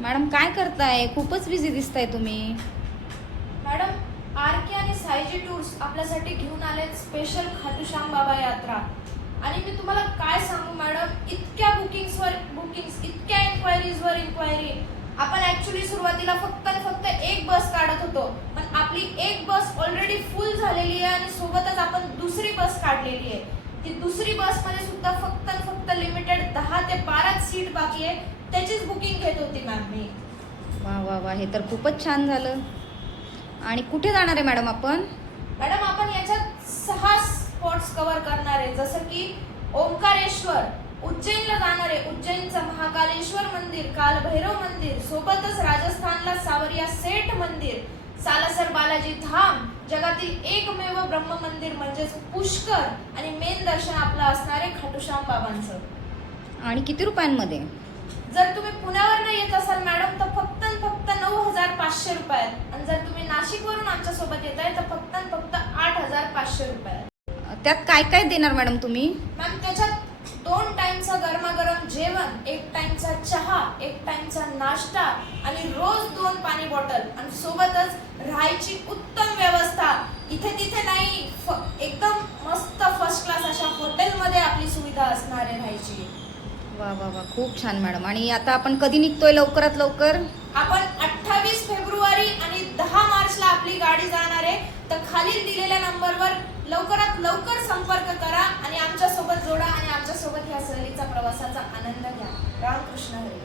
Madam काय करताय? खूपच बिझी दिसताय तुम्ही. Madam R K. आणि सायजी टूर्स आपल्यासाठी घेऊन आले स्पेशल खाटू श्याम बाबा यात्रा. आणि मी तुम्हाला काय सांगू मॅडम, इतक्या बुकिंग्स, इतक्या इन्क्वायरीजवर इन्क्वायरी. आपण ॲक्च्युली सुरुवातीला फक्त एक बस काढत होतो, पण आपली एक बस ऑलरेडी फुल झालेली आहे आणि सोबतच आपण दुसरी बस काढलेली आहे. ती दुसरी बसमध्ये सुद्धा फक्त लिमिटेड 10 ते 12 सीट बाकी आहे, त्याचीच बुकिंग घेत होती मॅम मी. वा वा वा, हे तर खूपच छान झालं. आणि कुठे जाणार आहे मॅडम आपण? मॅडम आपण याच्यात 6 स्पॉट्स कव्हर करणार आहे, जसं की ओंकारेश्वर, उज्जैनला जाणार आहे, उज्जैनचं महाकालेश्वर मंदिर, कालभैरव मंदिर, सोबतच राजस्थानला सावरिया सेठ मंदिर, सालासर बालाजी धाम, जगातील एकमेव ब्रह्म मंदिर म्हणजेच पुष्कर, आणि मेन दर्शन आपलं असणार आहे खाटूश्याम बाबांचं. आणि किती रुपयांमध्ये? जर तुम्ही पुण्यावरनं येत असाल मॅडम तर फक्त 9,500 रुपये आहेत, आणि जर तुम्ही नाशिकवरून आमच्या सोबत येत आहे तर फक्त 8,500 रुपये आहेत. त्यात काय काय देणार मॅडम तुम्ही? मॅम त्याच्यात 2 टाइमचं गरमागरम जेवण, 1 टाइमचा चहा, 1 टाइमचा नाश्ता आणि रोज 2 पाणी बॉटल, आणि सोबतच राहायची उत्तम व्यवस्था. इथे तिथे नाही, एकदम मस्त फर्स्ट क्लास अशा हॉटेलमध्ये आपली सुविधा असणार आहे राहायची. वा वा वा, खूप छान मॅडम. आणि आता आपण कधी निघतोय? लवकरात लवकर आपण 28 फेब्रुवारी आणि 10 मार्चला आपली गाडी जाणार आहे. तर खालील दिलेल्या नंबरवर लवकरात लवकर संपर्क करा आणि आमच्या सोबत जोडा आणि आमच्या सोबत ह्या सहलीचा प्रवासाचा आनंद घ्या. रामकृष्ण हरी.